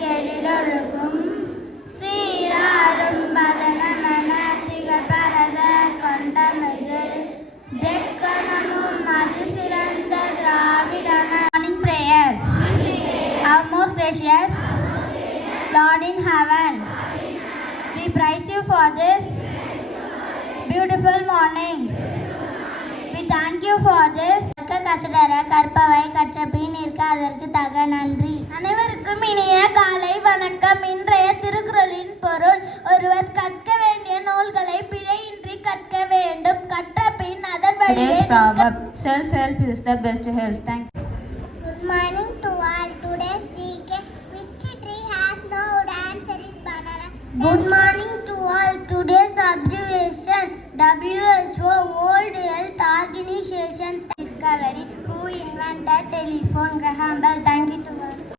கெழிலொழுகும் சீராரும் பதனமென திகழ்பரத கொண்டமிழில் தெக்கணமும் அதிசிறந்த திராவிடன. Morning prayer. Our most gracious Lord in heaven, we praise you for this beautiful morning. We thank you for this. கசடர கற்பவை கற்றபின் நிற்க அதற்கு தக நன்றி. அனைவருக்கும் இனிய காலை வணக்கம். இன்றைய திருக்குறளின் பொருள்: ஒருவர் கற்க வேண்டிய நூல்களை பிழையின்றி கற்க வேண்டும். கற்ற பின் அதன் வழியே. Self help is the best help. Thank you. Good morning to all. Today's GK. Which tree has no wood? Answer is banana. Good